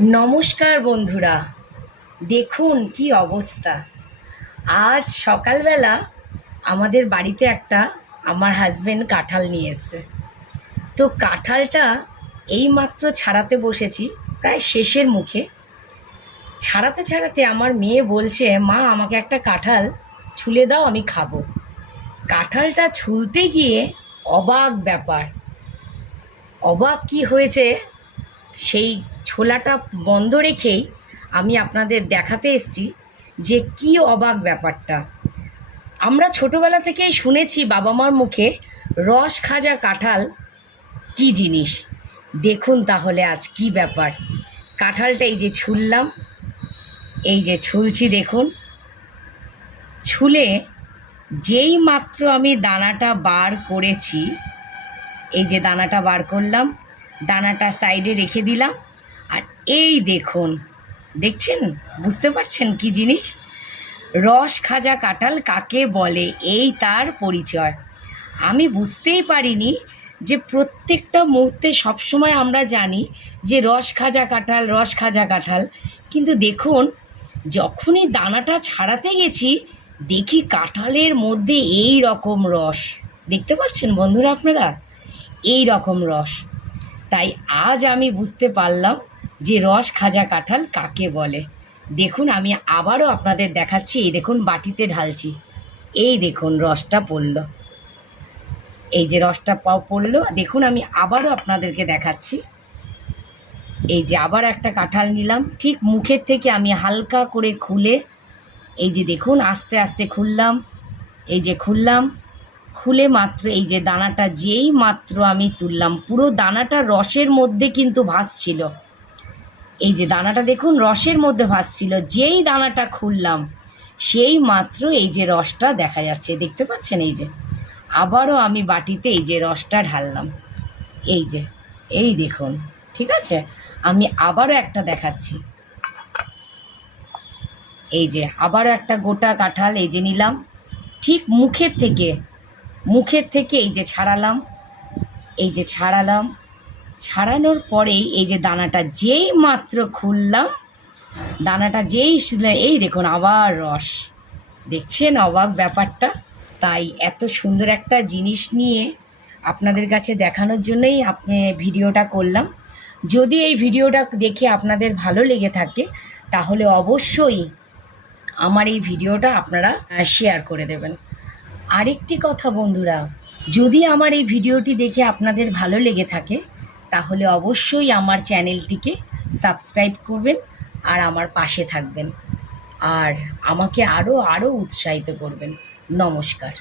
নমস্কার বন্ধুরা, দেখুন কি অবস্থা। আজ সকালবেলা আমাদের বাড়িতে আমার হাজবেন্ড কাঁঠাল নিয়ে এসেছে। তো কাঁঠালটা এইমাত্র ছাড়াতে বসেছি, প্রায় শেষের মুখে। ছাড়াতে ছাড়াতে আমার মেয়ে বলছে, মা আমাকে একটা কাঁঠাল ছুলে দাও, আমি খাবো। কাঁঠালটা ছুলতে গিয়ে অবাক ব্যাপার। অবাক কি হয়েছে সেই ছোলাটা বন্ধ রেখেই আমি আপনাদের দেখাতে এসেছি যে কি অবাক ব্যাপারটা। আমরা ছোটোবেলা থেকেই শুনেছি বাবা মার মুখে রস খাজা কাঁঠাল কি জিনিস। দেখুন তাহলে আজ কি ব্যাপার। কাঁঠালটা এই যে ছুললাম, এই যে ছুলছি দেখুন। ছুলে যেই মাত্র আমি দানাটা বার করেছি, এই যে দানাটা বার করলাম, দানাটা সাইডে রেখে দিলাম। আর এই দেখুন, দেখছেন, বুঝতে পারছেন কি জিনিস? রস খাজা কাঁঠাল কাকে বলে, এই তার পরিচয়। আমি বুঝতেই পারিনি যে প্রত্যেকটা মুহূর্তে সবসময় আমরা জানি যে রস খাজা কাঁঠাল, রস খাজা কাঁঠাল, কিন্তু দেখুন যখনই দানাটা ছাড়াতে গেছি দেখি কাঁঠালের মধ্যে এই রকম রস। দেখতে পাচ্ছেন বন্ধুরা আপনারা, এই রকম রস। তাই আজ আমি বুঝতে পারলাম যে রস খাজা কাঁঠাল কাকে বলে। দেখুন আমি আবারও আপনাদের দেখাচ্ছি, এই দেখুন বাটিতে ঢালছি, এই দেখুন রসটা পড়লো, এই যে রসটা পড়লো দেখুন। আমি আবারও আপনাদেরকে দেখাচ্ছি, এই যে আবার একটা কাঁঠাল নিলাম, ঠিক মুখের থেকে আমি হালকা করে খুলে, এই যে দেখুন আস্তে আস্তে খুললাম, এই যে খুললাম, খুলে মাত্র এই যে দানাটা যেই মাত্র আমি তুললাম, পুরো দানাটা রসের মধ্যে কিন্তু ভাসছিল। এই যে দানাটা দেখুন রসের মধ্যে ভাসছিল, যেই দানাটা খুললাম সেই মাত্র এই যে রসটা দেখা যাচ্ছে, দেখতে পাচ্ছেন? এই যে আবারও আমি বাটিতে এই যে রসটা ঢাললাম, এই যে, এই দেখুন। ঠিক আছে, আমি আবারও একটা দেখাচ্ছি, এই যে আবারও একটা গোটা কাঁঠাল এই যে নিলাম, ঠিক মুখের থেকে এই যে ছাড়ালাম, এই যে ছাড়ালাম, ছাড়ানোর পরেই এই যে দানাটা যেই মাত্র খুললাম, দানাটা যেই, এই দেখুন আবার রস। দেখছেন অবাক ব্যাপারটা? তাই এত সুন্দর একটা জিনিস নিয়ে আপনাদের কাছে দেখানোর জন্যই ভিডিওটা করলাম। যদি এই ভিডিওটা দেখে আপনাদের ভালো লেগে থাকে তাহলে অবশ্যই আমার এই ভিডিওটা আপনারা শেয়ার করে দেবেন। আরেকটি কথা বন্ধুরা, যদি আমার এই ভিডিওটি দেখে আপনাদের ভালো লেগে থাকে তাহলে অবশ্যই আমার চ্যানেলটিকে সাবস্ক্রাইব করবেন আর আমার পাশে থাকবেন, আর আমাকে আরও উৎসাহিত করবেন। নমস্কার।